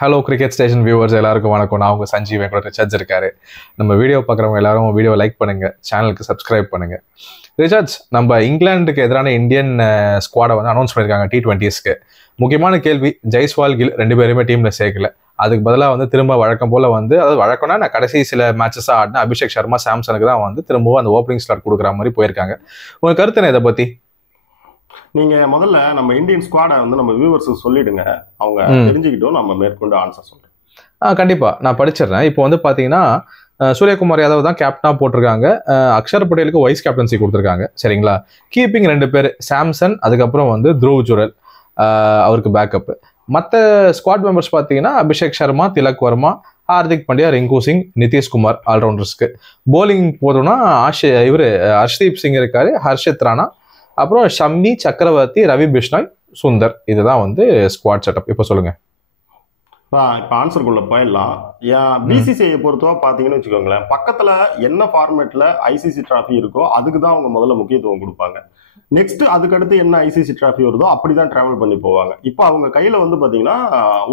Hello cricket station viewers எல்லாருக்கும் வணக்கம். நான் உங்கள் சஞ்சீவ், எங்களோட ரிச்சார்ஜ் இருக்காரு. நம்ம வீடியோ பார்க்குறவங்க எல்லாரும் வீடியோ லைக் பண்ணுங்க, சேனலுக்கு சப்ஸ்கிரைப் பண்ணுங்க. ரிச்சார்ஜ், நம்ம இங்கிலாந்துக்கு எதிரான இந்தியன் ஸ்குவாடை அனௌன்ஸ் பண்ணியிருக்காங்க T20ஸ்க்கு. முக்கியமான கேள்வி, ஜெய்ஸ்வால், கில் ரெண்டு பேருமே டீமில் சேர்க்கல. அதுக்கு பதிலாக திரும்ப வழக்கம் போல் அதாவது வழக்கம்னா நான் கடைசி சில மேட்சஸாக ஆடின அபிஷேக் சர்மா, சாம்சனுக்கு தான் திரும்பவும் அந்த ஓப்பனிங் ஸ்லாட் கொடுக்குற மாதிரி போயிருக்காங்க. உங்கள் கருத்து என்ன இதை பற்றி? நீங்க முதல்ல நம்ம இந்தியன் ஸ்குவாடை நம்ம வியூவர்ஸுக்கு சொல்லிடுங்க, அவங்க தெரிஞ்சுக்கிட்டோம். நம்ம மேற்கொண்டு ஆன்சர் சொல்றேன். கண்டிப்பா நான் படிச்சிடுறேன். இப்போ பாத்தீங்கன்னா சூரியகுமார் யாதவ் தான் கேப்டனா போட்டிருக்காங்க. அக்ஷர் பட்டேலுக்கு வைஸ் கேப்டன்சி கொடுத்துருக்காங்க. சரிங்களா? கீப்பிங் ரெண்டு பேர், சாம்சன், அதுக்கப்புறம் த்ருவ் ஜுரல் அவருக்கு பேக்கப். மற்ற ஸ்குவாட் மெம்பர்ஸ் பார்த்தீங்கன்னா அபிஷேக் சர்மா, திலக் வர்மா, ஹார்திக் பாண்டியா, ரிங்கு சிங், நிதிஷ்குமார் ஆல்ரவுண்டர்ஸ்க்கு. போலிங் போதும்னா ஹர்ஷ்தீப் சிங் இருக்காரு, ஹர்ஷித் ராணா, அப்புறம் ஷம்மி, சக்கரவர்த்தி, ரவி பிஷ்னாய், சுந்தர். இதுதான் ஸ்குவாட் செட்டப். இப்போ சொல்லுங்க. இப்போ ஆன்சருக்குள்ள போயிடலாம். பிசிசிஐ பொறுத்தவரை பார்த்தீங்கன்னு வச்சுக்கோங்களேன், பக்கத்தில் என்ன ஃபார்மேட்டில் ஐசிசி டிராஃபி இருக்கோ அதுக்கு தான் அவங்க முதல்ல முக்கியத்துவம் கொடுப்பாங்க. நெக்ஸ்ட் அதுக்கடுத்து என்ன ஐசிசி டிராஃபி வருதோ அப்படி தான் டிராவல் பண்ணி போவாங்க. இப்போ அவங்க கையில் பார்த்தீங்கன்னா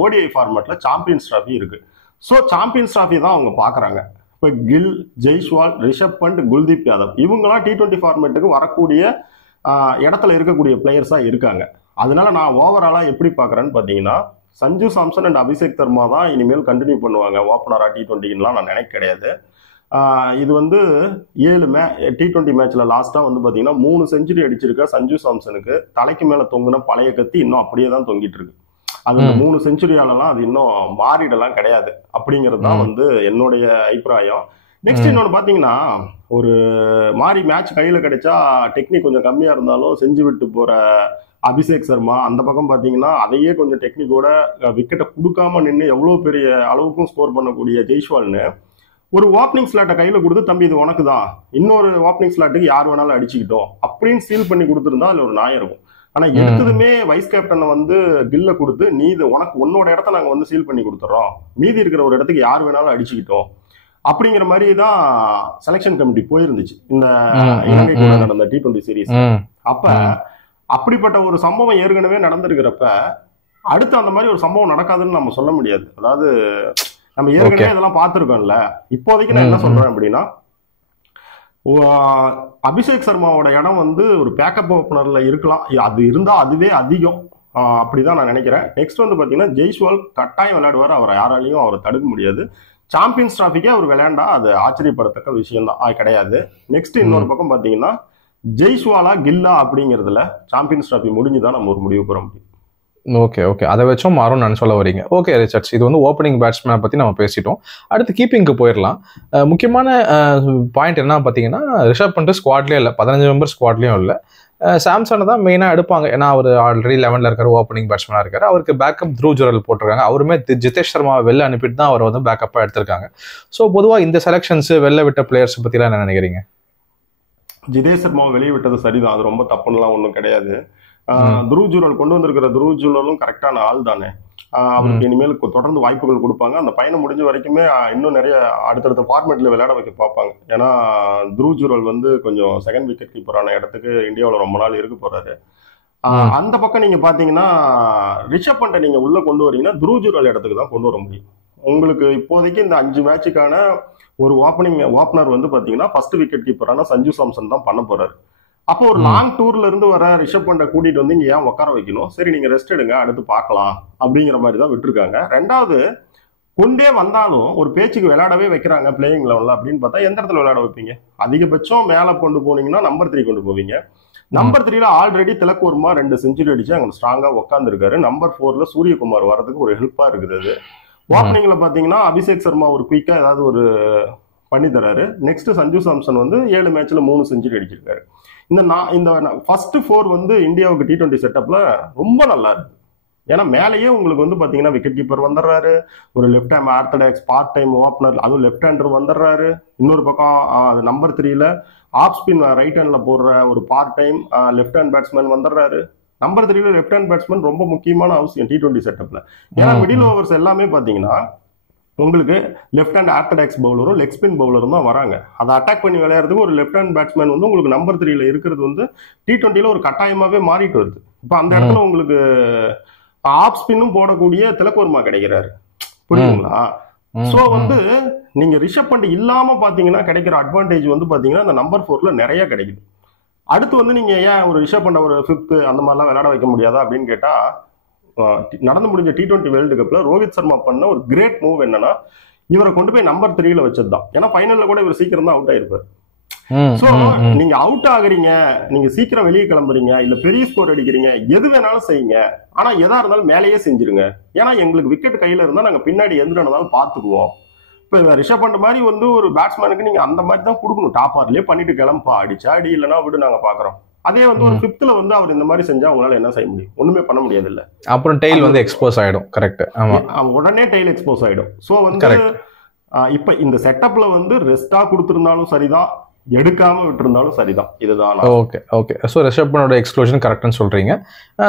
ஓடிஐ ஃபார்மேட்டில் சாம்பியன்ஸ் டிராஃபி இருக்கு. ஸோ சாம்பியன்ஸ் டிராஃபி தான் அவங்க பார்க்குறாங்க. இப்போ கில், ஜெய்ஸ்வால், ரிஷப் பண்ட், குல்தீப் யாதவ் இவங்கெல்லாம் T20 ஃபார்மேட்டுக்கு வரக்கூடிய இடத்துல இருக்கக்கூடிய பிளேயர்ஸாக இருக்காங்க. அதனால நான் ஓவராலாக எப்படி பார்க்குறேன்னு பார்த்தீங்கன்னா, சஞ்சு சாம்சன் அண்ட் அபிஷேக் சர்மா தான் இனிமேல் கண்டினியூ பண்ணுவாங்க ஓப்பனராக T20லாம் நான் நினைக்க கிடையாது. இது 7 T20 மேட்ச்சில் லாஸ்ட்டாக பார்த்தீங்கன்னா 3 செஞ்சுரி அடிச்சிருக்க சஞ்சு சாம்சனுக்கு தலைக்கு மேலே தொங்குன பழைய கத்தி இன்னும் அப்படியே தான் தொங்கிட்டு இருக்கு. அது 3 செஞ்சுரியாலலாம் அது இன்னும் மாறிடலாம் கிடையாது அப்படிங்கிறது தான் என்னுடைய அபிப்பிராயம். நெக்ஸ்ட் இன்னொன்று பார்த்தீங்கன்னா, ஒரு மாதிரி மேட்ச் கையில் கிடைச்சா டெக்னிக் கொஞ்சம் கம்மியாக இருந்தாலும் செஞ்சு விட்டு போகிற அபிஷேக் சர்மா, அந்த பக்கம் பார்த்தீங்கன்னா அதையே கொஞ்சம் டெக்னிக்கோட விக்கெட்டை கொடுக்காம நின்று எவ்வளோ பெரிய அளவுக்கும் ஸ்கோர் பண்ணக்கூடிய ஜெய்ஸ்வால்னு ஒரு ஓப்பனிங் ஸ்லாட்டை கையில் கொடுத்து, தம்பி இது உனக்கு தான், இன்னொரு ஓப்பனிங் ஸ்லாட்டுக்கு யார் வேணாலும் அடிச்சுக்கிட்டோம் அப்படின்னு சீல் பண்ணி கொடுத்துருந்தா அதில் ஒரு நியாயம் இருக்கும். ஆனால் எடுத்ததுமே வைஸ் கேப்டனை கில்ல கொடுத்து, நீ இது உனக்கு உன்னோட இடத்த நாங்கள் சீல் பண்ணி கொடுத்துட்றோம், மீதி இருக்கிற ஒரு இடத்துக்கு யார் வேணாலும் அடிச்சுக்கிட்டோம் அப்படிங்கிற மாதிரி தான் செலெக்ஷன் கமிட்டி போயிருந்துச்சு இந்த இலங்கை கூட நடந்த T20 சீரீஸ். அப்ப அப்படிப்பட்ட ஒரு சம்பவம் ஏற்கனவே நடந்திருக்கிறப்ப அடுத்து அந்த மாதிரி ஒரு சம்பவம் நடக்காதுன்னு நம்ம சொல்ல முடியாது. அதாவது நம்ம ஏற்கனவே இதெல்லாம் பார்த்துருக்கோம்ல. இப்போதைக்கு நான் என்ன சொல்றேன் அப்படின்னா, அபிஷேக் சர்மாவோட இடம் ஒரு பேக்கப் ஓப்பனர்ல இருக்கலாம். அது இருந்தா அதுவே அதிகம், அப்படிதான் நான் நினைக்கிறேன். நெக்ஸ்ட் பாத்தீங்கன்னா ஜெய்ஸ்வால் கட்டாயம் விளையாடுவார், அவரை யாராலையும் அவரை தடுக்க முடியாது. சாம்பியன்ஸ் டிராஃபிக்கே அவர் விளையாண்டா அது ஆச்சரியப்படத்தக்க விஷயம் தான் கிடையாது. நெக்ஸ்ட் இன்னொரு பக்கம் பாத்தீங்கன்னா ஜெய்ஸ்வாலா கில்லா அப்படிங்கிறதுல சாம்பியன்ஸ் டிராஃபி முடிஞ்சுதான் நம்ம ஒரு முடிவு பெற முடியும். ஓகே ஓகே, அதை வச்சும் மாறும் நான் சொல்ல வரீங்க. ஓகே ரிச்சர்ட்ஸ், இது ஓப்பனிங் பேட்ஸ்மேனை பற்றி நம்ம பேசிட்டோம். அடுத்து கீப்பிங்க்கு போயிடலாம். முக்கியமான பாயிண்ட் என்ன பார்த்தீங்கன்னா, ரிஷப் பண்ட் ஸ்குவாட்லேயும் இல்லை, 15 மெம்பர் ஸ்குவாட்லேயும் இல்லை. சாம்சனை தான் மெயினாக எடுப்பாங்க. ஏன்னா அவர் ஆல்ரெடி 11ல் இருக்கார், ஓப்பனிங் பேட்ஸ்மேனாக இருக்கார். அவருக்கு பேக்கப் த்ருவ் ஜுரல் போட்டிருக்காங்க. அவருமே ஜிதேஷ் சர்மாவை வெளில அனுப்பிட்டு தான் அவர் பேக்கப்பாக எடுத்திருக்காங்க. ஸோ பொதுவாக இந்த செலெக்ஷன்ஸ் வெளில விட்ட பிளேயர்ஸ் பற்றிலாம் என்ன நினைக்கிறீங்க? ஜிதேஷ் சர்மாவை வெளியே விட்டது சரிதான், அது ரொம்ப தப்புன்னெலாம் ஒன்றும் கிடையாது. த்ருவ் ஜுரல் கொண்டு வந்திருக்கிற த்ருவ் ஜுரலும் கரெக்டான ஆள் தானே. அவருக்கு இனிமேல் தொடர்ந்து வாய்ப்புகள் கொடுப்பாங்க. அந்த பயணம் முடிஞ்ச வரைக்குமே இன்னும் நிறைய அடுத்தடுத்த ஃபார்மேட்ல விளையாட வைக்க பார்ப்பாங்க. ஏன்னா த்ருவ் ஜுரல் கொஞ்சம் செகண்ட் விக்கெட் கீப்பரான இடத்துக்கு இந்தியாவில் ரொம்ப நாள் இருக்க போறாரு. அந்த பக்கம் நீங்க பாத்தீங்கன்னா ரிஷப் பண்டை நீங்க உள்ள கொண்டு வரீங்கன்னா த்ருவ் ஜுரல் இடத்துக்கு தான் கொண்டு வர முடியும். உங்களுக்கு இப்போதைக்கு இந்த 5 மேட்சுக்கான ஒரு ஓப்பனர் பாத்தீங்கன்னா ஃபர்ஸ்ட் விக்கெட் கீப்பரான சஞ்சு சாம்சன் தான் பண்ண போறாரு. அப்போ ஒரு லாங் டூர்ல இருந்து வர ரிஷப் பண்டை கூட்டிட்டு இங்க ஏன் உட்கார வைக்கணும், சரி நீங்க ரெஸ்ட் எடுங்க, அடுத்து பார்க்கலாம் அப்படிங்கிற மாதிரி தான் விட்டுருக்காங்க. ரெண்டாவது, கொண்டே வந்தாலும் ஒரு பேச்சுக்கு விளையாடவே வைக்கிறாங்க பிளேயிங் லெவல்ல அப்படின்னு பார்த்தா எந்த இடத்துல விளையாட வைப்பீங்க? அதிகபட்சம் மேல கொண்டு போனீங்கன்னா நம்பர் 3 கொண்டு போவீங்க. நம்பர் 3ல ஆல்ரெடி திலக் வர்மா 2 செஞ்சுரி அடிச்சு அங்க ஸ்ட்ராங்கா உட்கார்ந்து இருக்காரு. நம்பர் 4ல சூரியகுமார் வரதுக்கு ஒரு ஹெல்ப்பா இருக்குது. அது ஓப்பனிங்ல பாத்தீங்கன்னா அபிஷேக் சர்மா ஒரு குயிக்கா ஏதாவது ஒரு பண்ணி தராரு. நெக்ஸ்ட் சஞ்சு சாம்சன் 7 மேட்ச்ல 3 செஞ்சுரி அடிச்சிருக்காரு. இந்த ஃபர்ஸ்ட் 4 இந்தியாவுக்கு T20 செட்டப்ல ரொம்ப நல்லா இருக்கு. ஏன்னா மேலேயே உங்களுக்கு பாத்தீங்கன்னா விக்கெட் கீப்பர் வந்துடுறாரு, ஒரு left hand orthodox part time opener, அதுவும் லெஃப்ட் ஹேண்டர் வந்துடுறாரு. இன்னொரு பக்கம் நம்பர் 3ல ஆஃப் ஸ்பின் ரைட் ஹேண்ட்ல போடுற ஒரு part time left hand batsman வந்துடுறாரு. நம்பர் 3ல லெஃப்ட் ஹேண்ட் பேட்ஸ்மேன் ரொம்ப முக்கியமான அவசியம் T20 செட்டப்ல. ஏன்னா மிடில் ஓவர்ஸ் எல்லாமே பாத்தீங்கன்னா உங்களுக்கு லெஃப்ட் ஹேண்ட் ஆர்த்தடாக்ஸ் பவுலரும் லெக் ஸ்பின் பவுலரும் தான் வராங்க. அதை அட்டாக் பண்ணி விளையாடுறதுக்கு ஒரு லெஃப்ட் ஹேண்ட் பேட்ஸ்மேன் உங்களுக்கு நம்பர் 3ல இருக்கிறது T20ல ஒரு கட்டாயமாவே மாறிட்டு வருது. இப்போ அந்த இடத்துல உங்களுக்கு ஆஃப் ஸ்பின்னும் போடக்கூடிய திலக் வர்மா கிடைக்கிறாரு. புரியுதுங்களா? சோ வந்து நீங்க ரிஷப் பண்ட் இல்லாம பாத்தீங்கன்னா கிடைக்கிற அட்வான்டேஜ் வந்து பாத்தீங்கன்னா அந்த நம்பர் 4ல நிறைய கிடைக்குது. அடுத்து வந்து நீங்க ஏன் ஒரு ரிஷப் பண்ட ஒரு 5th அந்த மாதிரிலாம் விளையாட வைக்க முடியாதா அப்படின்னு கேட்டா, நடந்து முடிஞ்ச T20 வேர்ல்டு கப்ல ரோஹித் சர்மா பண்ண ஒரு கிரேட் மூவ் என்னன்னா, இவரை கொண்டு போய் நம்பர் 3ல வச்சதுதான். ஏன்னா ஃபைனல்ல கூட இவர் சீக்கிரம் தான் அவுட் ஆயிருப்பாரு. சோ நீங்க அவுட் ஆகுறீங்க, நீங்க சீக்கிரம் வெளியே கிளம்புறீங்க, இல்ல பெரிய ஸ்கோர் அடிக்கிறீங்க, எது வேணாலும் செய்யுங்க. ஆனா எதா இருந்தாலும் மேலேயே செஞ்சிருங்க. ஏன்னா எங்களுக்கு விக்கெட் கையில இருந்தா நாங்க பின்னாடி எந்த நடந்தாலும் பாத்துக்குவோம். இப்ப ரிஷப் பண்ட் மாதிரி வந்து ஒரு பேட்ஸ்மேனுக்கு நீங்க அந்த மாதிரி தான் கொடுக்கணும். டாப் ஆர்லயே பண்ணிட்டு கிளம்பா, அடிச்சா அடி, இல்லைன்னா விடு நாங்க பாக்குறோம். அதே வந்து ஒரு 5th வந்து அவர் இந்த மாதிரி செஞ்சா அவங்களால என்ன செய்ய முடியும்? ஒண்ணுமே பண்ண முடியாது இல்ல. அப்புறம் டெயில் வந்து எக்ஸ்போஸ் ஆயிடும். கரெக்ட். ஆமா, உடனே டெயில் எக்ஸ்போஸ் ஆயிடும். சோ வந்து இப்ப இந்த செட்டப்ல வந்து ரெஸ்டா கொடுத்திருந்தாலும் சரிதான், எடுக்காம விட்டுருந்தாலும் சரிதான். இதுதான். Okay okay. ஸோ ரிஷப் பண்டோட எக்ஸ்க்ளூஷன் கரெக்ட்னு சொல்றீங்க.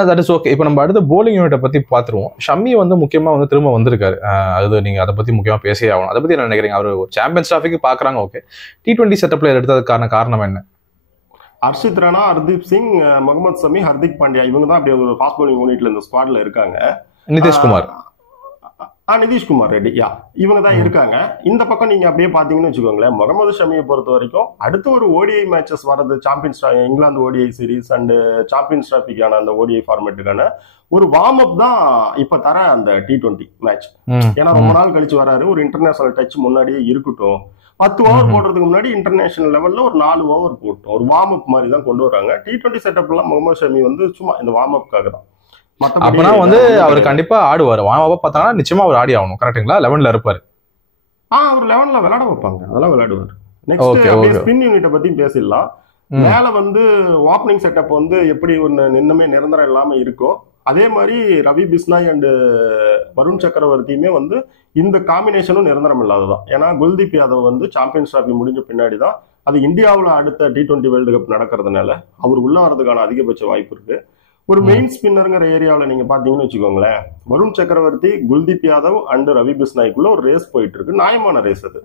That is okay. இப்போ நம்ம அடுத்த போலிங் யூனிட்டை பத்தி பார்த்துருவோம். ஷம்மி வந்து முக்கியமா வந்து திரும்ப வந்திருக்காரு. அது நீங்க அதை பத்தி முக்கியமா பேசியே ஆகணும். அதை பத்தி என்ன நினைக்கிறீங்க? அவர் சாம்பியன்ஸ் டிராஃபிக்கு பாக்குறாங்க. ஓகே, T20 செட்டப்ல எடுத்ததுக்கான காரணம் என்ன? ஹர்ஷித் ராணா, ஹர்தீப் சிங், முகமது சமி, ஹர்திக் பாண்டியா இவங்க தான் அப்படி ஒரு ஃபாஸ்ட் பவுலிங் யூனிட்ல இந்த ஸ்குவாட்ல இருக்காங்க. நிதிஷ்குமார், நிதிஷ்குமார் ரெட்டி, இவங்க தான் இருக்காங்க. இந்த பக்கம் நீங்க அப்படியே பாத்தீங்கன்னு வச்சுக்கோங்களேன், முகமது ஷமியை பொறுத்த வரைக்கும் அடுத்த ஒரு ODI மேட்சஸ் வரது, சாம்பியன்ஸ் இங்கிலாந்து ODI சீரீஸ் அண்ட் சாம்பியன்ஸ் டிராஃபிக்கான அந்த ODI ஃபார்மேட்டுக்கான ஒரு வார்ம் அப் தான் இப்ப தர அந்த T20 மேட்ச். ஏன்னா ரொம்ப நாள் கழிச்சு வராரு, ஒரு இன்டர்நேஷனல் டச் முன்னாடியே இருக்கட்டும். 10 ஓவர் போடுறதுக்கு முன்னாடி இன்டர்நேஷனல் லெவல்ல ஒரு 4 ஓவர் போட்டோம், ஒரு வார்ம் அப் மாதிரி தான் கொண்டு வராங்க. T20 செட்டப்லாம் முகமது ஷமி வந்து சும்மா இந்த வார்ம் அப்காக தான். அப்பனா வந்து அவர் கண்டிப்பா ஆடுவார். வார்ம் அப் பார்த்தாங்கன்னா நிச்சயமா அவர் ஆடி ஆகணும். கரெக்ட்டுங்களா? 11ல இருப்பாரு. அவர் 11ல விளையாட வைப்பாங்க, அதெல்லாம் விளையாடுவார். நெக்ஸ்ட் ஸ்பின் யூனிட்டை பத்தி பேசிடலாம். மேல வந்து ஓப்பனிங் செட்டப் வந்து எப்படி ஒன்னு நின்னுமே நிரந்தரம் இல்லாம இருக்கோ, அதே மாதிரி ரவி பிஸ்னாய் அண்ட் வருண் சக்கரவர்த்தியுமே வந்து இந்த காம்பினேஷனும் நிரந்தரம் இல்லாததான். ஏன்னா குல்தீப் யாதவ் வந்து சாம்பியன்ஸ் டிராஃபி முடிஞ்ச பின்னாடி தான், அது இந்தியாவில் அடுத்த T20 வேர்ல்டு கப் நடக்கிறதுனால அவர் உள்ள வரதுக்கான அதிகபட்ச வாய்ப்பு இருக்கு. ஒரு மெயின் ஸ்பின்னருங்கிற ஏரியாவில் நீங்க பாத்தீங்கன்னு வச்சுக்கோங்களேன், வருண் சக்கரவர்த்தி, குல்தீப் யாதவ் அண்ட் ரவி பிஸ்னாய்க்குள்ள ஒரு ரேஸ் போயிட்டு இருக்கு. நியாயமான ரேஸ் அது.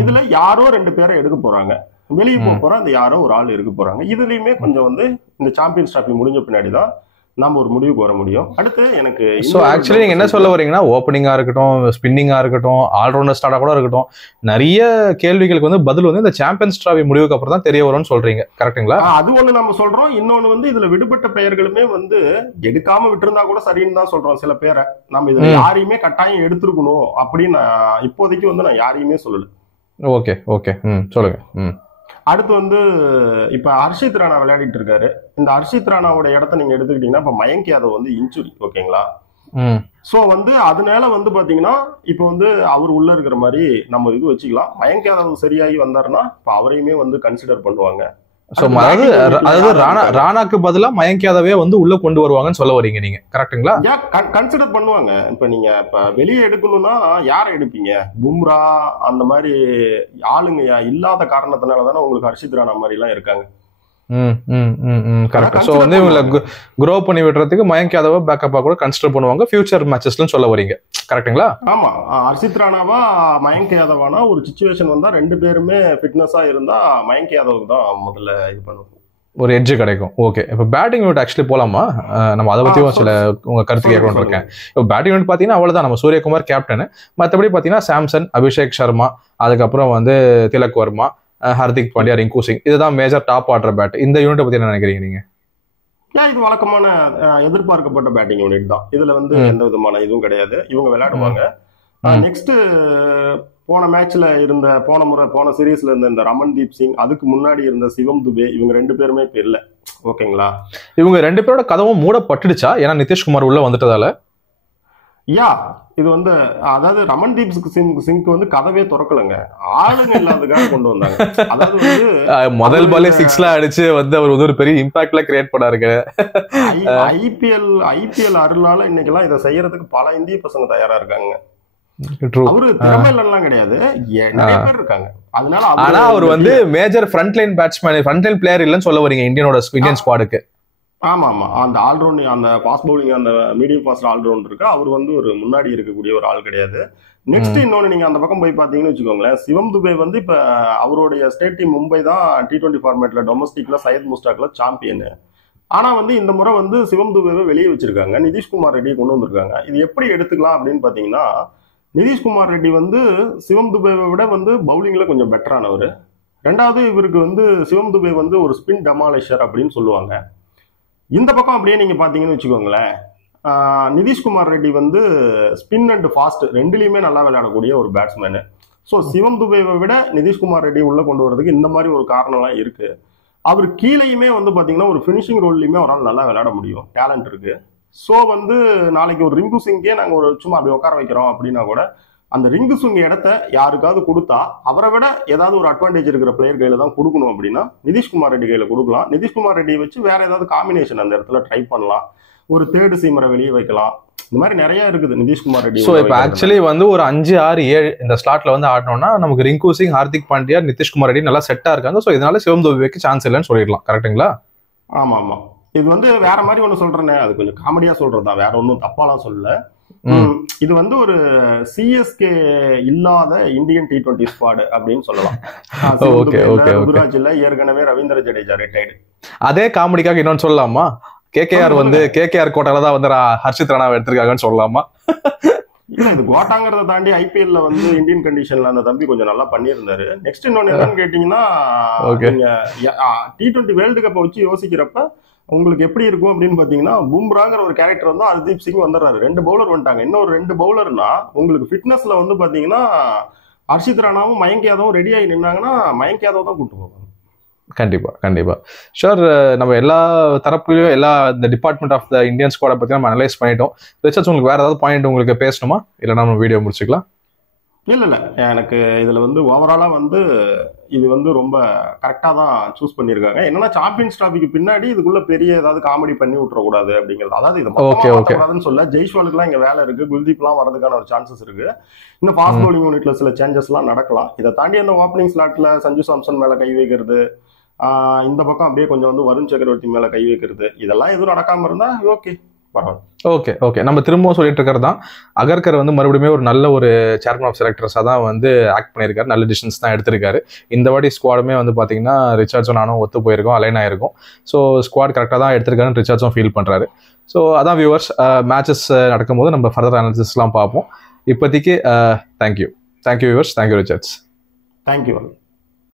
இதுல யாரோ 2 பேரை எடுக்க போறாங்க, வெளியே போற அந்த யாரோ ஒரு ஆள் இருக்க போறாங்க. இதுலயுமே கொஞ்சம் வந்து இந்த சாம்பியன்ஸ் டிராஃபி முடிஞ்ச பின்னாடிதான் நாம ஒரு முடிவுக்கு வர முடியும். அடுத்து எனக்கு ஆக்சுவலி நீங்க என்ன சொல்ல வரீங்கன்னா, ஓப்பனிங்கா இருக்கட்டும், ஸ்பின்னிங்கா இருக்கட்டும், ஆல்ரவுண்டர் ஸ்டார்டா கூட இருக்கட்டும், நிறைய கேள்விகளுக்கு வந்து பதில் வந்து இந்த சாம்பியன்ஸ் டிராஃபி முடிவுக்கு அப்புறம் தான் தெரிய வரும்னு சொல்றீங்க. கரெக்ட்டுங்களா? அது ஒண்ணு நம்ம சொல்றோம். இன்னொன்னு வந்து இதுல விடுபட்ட பெயர்களுமே வந்து எடுக்காம விட்டுருந்தா கூட சரின்னு தான் சொல்றோம். சில பேரை நம்ம இதுல யாரையுமே கட்டாயம் எடுத்துருக்கணும் அப்படின்னு இப்போதைக்கு வந்து நான் யாரையுமே சொல்லல. ஓகே ஓகே, சொல்லுங்க. அடுத்து வந்து இப்ப ஹர்ஷித் ராணா விளையாடிட்டு இருக்காரு. இந்த ஹர்ஷித் ராணாவோட இடத்த நீங்க எடுத்துக்கிட்டீங்கன்னா இப்ப மயங்க் யாதவ் வந்து இன்ஜுரி. ஓகேங்களா? சோ வந்து அதனால வந்து பாத்தீங்கன்னா இப்ப வந்து அவர் உள்ள இருக்கிற மாதிரி நம்ம இது வச்சுக்கலாம். மயங்க் யாதவ் சரியாகி வந்தாருன்னா இப்ப அவரையுமே வந்து கன்சிடர் பண்ணுவாங்க. அதாவது ராணாக்கு பதிலா மயங்க் யாதவே வந்து உள்ள கொண்டு வருவாங்கன்னு சொல்ல வரீங்க நீங்க. கரெக்ட்டுங்களா? கன்சிடர் பண்ணுவாங்க. இப்ப நீங்க இப்ப வெளியே எடுக்கணும்னா யாரை எடுப்பீங்க? பும்ரா அந்த மாதிரி ஆளுங்க இல்லாத காரணத்தினால தானே உங்களுக்கு ஹர்ஷித் ராணா மாதிரி எல்லாம் இருக்காங்க. கரெக்ட். சோ வந்து இவங்களை க்ரோ பண்ணி விடுறதுக்கு மயங்க் யாதவ பேக்கப்பா கூட கன்சிடர் பண்ணுவாங்க ஃபியூச்சர் மேட்சஸ்ல சொல்ல வரீங்க. கரெக்ட்டுங்களா? ஆமா, ஹர்ஷித் ராணாவா மயங்க் யாதவானா ஒரு சிச்சுவேஷன் வந்தா 2 பேருமே ஃபிட்னஸா இருந்தா மயங்க் யாதவுக்கு தான் முதல்ல இது பண்ணுவோம், ஒரு எட்ஜ் கிடைக்கும். ஓகே, இப்போ பேட்டிங் யூனிட் ஆக்சுவலி போலாமா? நம்ம அதை பத்தியும் சில உங்க கருத்து கேட்கணும்னு இருக்கேன். இப்போ பேட்டிங் யூனிட் பாத்தீங்கன்னா அவ்வளவுதான், நம்ம சூரியகுமார் கேப்டன், மற்றபடி பாத்தீங்கன்னா சாம்சன், அபிஷேக் சர்மா, அதுக்கப்புறம் வந்து திலக் வர்மா, ஹர்திக் பாண்டியா, ரிங்கு சிங், இதுதான் மேஜர் டாப் ஆர்டர் பேட். இந்த யூனிட் பத்தி என்ன நினைக்கிறீங்க நீங்க? இது வழக்கமான எதிர்பார்க்கப்பட்ட பேட்டிங் யூனிட் தான். இதுல வந்து எந்த விதமான இதுவும் கிடையாது, இவங்க விளையாடுவாங்க. நெக்ஸ்ட் போன மேட்ச்ல இருந்த போன சீரீஸ்ல இருந்த இந்த ரமன்தீப் சிங், அதுக்கு முன்னாடி இருந்த சிவம் துபே, இவங்க 2 பேருமே இப்ப இல்ல. ஓகேங்களா? இவங்க 2 பேரோட கதவும் மூடப்பட்டுடுச்சா? ஏன்னா நிதிஷ்குமார் உள்ள வந்துட்டதால. இது வந்து அதாவது ரமன்தீப் சிங்க்கு வந்து கதவே திறக்கலங்க, ஆளுங்க இல்லாததுக்காக கொண்டு வந்தாங்க. அதாவது வந்து முதல் பாலே 6ல அடிச்சு வந்து அவர் வந்து ஒரு பெரிய இம்பாக்ட்ல கிரியேட் பண்ணாருங்க. ஐபிஎல் அருளால இன்னைக்கெல்லாம் இதை செய்யறதுக்கு பல இந்திய பசங்க தயாரா இருக்காங்க. அவரு திறமையெல்லாம் கிடையாது, நிறைய பேர் இருக்காங்க. அதனால ஆனா அவர் வந்து major Frontline batsman, Frontline player இல்லன்னு சொல்ல வரீங்க இந்தியன் ஸ்குவாடுக்கு. ஆமா, அந்த ஆல்ரவுண்ட், அந்த ஃபாஸ்ட் பவுலிங், அந்த மீடியம் ஃபாஸ்ட் ஆல்ரவுண்ட் இருக்கு, அவர் வந்து ஒரு முன்னாடி இருக்கக்கூடிய ஒரு ஆள் கிடையாது. நெக்ஸ்ட் இன்னொன்னு நீங்க அந்த பக்கம் போய் பாத்தீங்கன்னு வச்சுக்கோங்களேன், சிவம் துபே வந்து இப்ப அவருடைய ஸ்டேட் டீம் மும்பை தான் T20 ஃபார்மேட்ல டொமஸ்டிக்ல சையத் முஸ்டாக்ல சாம்பியன். ஆனா வந்து இந்த முறை வந்து சிவம் துபேவை வெளியே வச்சிருக்காங்க, நிதிஷ்குமார் ரெட்டியை கொண்டு வந்திருக்காங்க. இது எப்படி எடுத்துக்கலாம் அப்படின்னு பாத்தீங்கன்னா, நிதிஷ்குமார் ரெட்டி வந்து சிவம் துபேவை விட வந்து பவுலிங்ல கொஞ்சம் பெட்டரானவர். ரெண்டாவது இவருக்கு வந்து சிவம் துபே வந்து ஒரு ஸ்பின் டெமாலிஷர் அப்படின்னு சொல்லுவாங்க. இந்த பக்கம் அப்படியே நீங்க பாத்தீங்கன்னு வச்சுக்கோங்களேன், நிதிஷ்குமார் ரெட்டி வந்து ஸ்பின் அண்ட் ஃபாஸ்ட் ரெண்டுலயுமே நல்லா விளையாடக்கூடிய ஒரு பேட்ஸ்மேனு. ஸோ சிவம் துபேவை விட நிதிஷ்குமார் ரெட்டி உள்ள கொண்டு வரதுக்கு இந்த மாதிரி ஒரு காரணம்லாம் இருக்கு. அவர் கீழேயுமே வந்து பாத்தீங்கன்னா ஒரு ஃபினிஷிங் ரோல்லையுமே அவரால் நல்லா விளையாட முடியும், டேலண்ட் இருக்கு. ஸோ வந்து நாளைக்கு ஒரு ரிங்கு சிங்கே நாங்கள் ஒரு சும்மா அப்படி உட்கார வைக்கிறோம் அப்படின்னா கூட அந்த ரிங்கு சிங் இடத்த யாருக்காவது கொடுத்தா அவரை விட ஏதாவது ஒரு அட்வான்டேஜ் இருக்கிற பிளேயர் கையில தான் கொடுக்கணும் அப்படின்னா நிதிஷ்குமார் ரெட்டி கையில கொடுக்கலாம். நிதிஷ்குமார் ரெட்டியை வச்சு வேற ஏதாவது காம்பினேஷன் அந்த இடத்துல ட்ரை பண்ணலாம். ஒரு தேர்டு சீமரை வெளியே வைக்கலாம். இந்த மாதிரி நிறைய இருக்குது நிதிஷ்குமார் ரெட்டி. ஸோ இப்போ ஆக்சுவலி வந்து ஒரு 5, 6, 7 இந்த ஸ்லாட்ல வந்து ஆடணும்னா நமக்கு ரிங்கு சிங், ஹார்திக் பாண்டியா, நிதிஷ்குமார் ரெட்டி நல்லா செட்டா இருக்காங்க. ஸோ இதனால சிவம் துபேக்கு சான்ஸ் இல்லைன்னு சொல்லிடலாம். கரெக்டுங்களா? ஆமா ஆமா. இது வந்து வேற மாதிரி ஒண்ணு சொல்றேனே, அது கொஞ்சம் காமெடியா சொல்றதுதான், வேற ஒன்றும் தப்பாலாம் சொல்லல. இது வந்து ஒரு சிஎஸ்கே இல்லாத இந்தியன் T20 ஸ்குவாட் அப்படின்னு சொல்லலாம். ருதுராஜ் இல்ல, ஏற்கனவே ரவீந்திர ஜடேஜா ரிட்டையர்டு. அதே காமெடிக்காக இன்னொன்னு சொல்லலாமா? கேகேஆர் வந்து கேகேஆர் கோட்டால தான் வந்து ஹர்ஷித் ராணாவை எடுத்திருக்காங்கன்னு சொல்லலாமா? இல்ல, இது கோட்டாங்கிறத தாண்டி ஐபிஎல்ல வந்து இந்தியன் கண்டிஷன்ல அந்த தம்பி கொஞ்சம் நல்லா பண்ணியிருந்தாரு. நெக்ஸ்ட் இன்னொன்னு என்னன்னு கேட்டீங்கன்னா, நீங்க T20 வேர்ல்டு கப்பை வச்சு யோசிக்கிறப்ப உங்களுக்கு எப்படி இருக்கும் அப்படின்னு பாத்தீங்கன்னா, பும்ராங்கிற ஒரு கேரக்டர் வந்து ஹர்தீப் சிங் வந்துடுறாரு, 2 பவுலர் வந்துட்டாங்க. இன்னும் ஒரு 2 பவுலர்னா உங்களுக்கு ஃபிட்னஸ்ல வந்து பாத்தீங்கன்னா ஹர்ஷித் ராணாவும் மயங்க் யாதவும் ரெடி ஆகி நின்னாங்கன்னா மயங்க் யாதவ் தான் கூட்டு போவாங்க. கண்டிப்பா கண்டிப்பா ஷூர். நம்ம எல்லா தரப்புலையும் எல்லா இந்த டிபார்ட்மெண்ட் ஆஃப் த இந்தியன் ஸ்குவாடை பத்தி நம்ம அனலைஸ் பண்ணிட்டோம். ரிச்சர்ட்ஸ், உங்களுக்கு வேற ஏதாவது பாயிண்ட் உங்களுக்கு பேசணுமா? இல்லைன்னா நம்ம வீடியோ முடிச்சுக்கலாம். இல்ல எனக்கு இதுல வந்து ஓவராலா வந்து இது வந்து ரொம்ப கரெக்டா தான் சூஸ் பண்ணிருக்காங்க. என்னன்னா சாம்பியன்ஸ் டிராபிக்கு பின்னாடி இதுக்குள்ள பெரிய ஏதாவது காமெடி பண்ணி விட்டுறக்கூடாது அப்படிங்கிறது. அதாவது இது மாத்தக்கூடாதுன்னு சொல்ல, ஜெய்ஸ்வாலுக்கு எல்லாம் இங்க வேலை இருக்கு, குல்தீப் எல்லாம் வரதுக்கான ஒரு சான்சஸ் இருக்கு. இன்னும் ஃபாஸ்ட் பவுலிங் யூனிட்ல சில சேஞ்சஸ் எல்லாம் நடக்கலாம். இதை தாண்டி அந்த ஓப்பனிங் ஸ்லாட்ல சஞ்சு சாம்சன் மேல கை வைக்கிறது, இந்த பக்கம் அப்படியே கொஞ்சம் வந்து வருண் சக்கரவர்த்தி மேல கை வைக்கிறது, இதெல்லாம் எதுவும் நடக்காம இருந்தா ஓகே. ஓகே நம்ம திரும்பவும் சொல்லிட்டு இருக்கிறது தான், அகர்கர் வந்து மறுபடியும் ஒரு நல்ல ஒரு சேர்மன் ஆஃப் செலக்டர்ஸாக தான் வந்து ஆக்ட் பண்ணியிருக்காரு. நல்ல டிசிஷன்ஸ் தான் எடுத்திருக்காரு. இந்த வாட்டி ஸ்குவாடுமே வந்து பார்த்தீங்கன்னா ரிச்சர்ட்ஸும் நானும் ஒத்து போயிருக்கோம், அலைன் ஆயிருக்கும். ஸோ ஸ்குவாட் கரெக்டாக தான் எடுத்திருக்காருன்னு ரிச்சர்ட்ஸும் ஃபீல் பண்ணுறாரு. ஸோ அதான் வியூவர்ஸ், மேட்சஸ் நடக்கும்போது நம்ம ஃபர்தர் அனாலிசிஸ்லாம் பார்ப்போம். இப்போதைக்கு thank you viewers, thank you Richards. Thank you.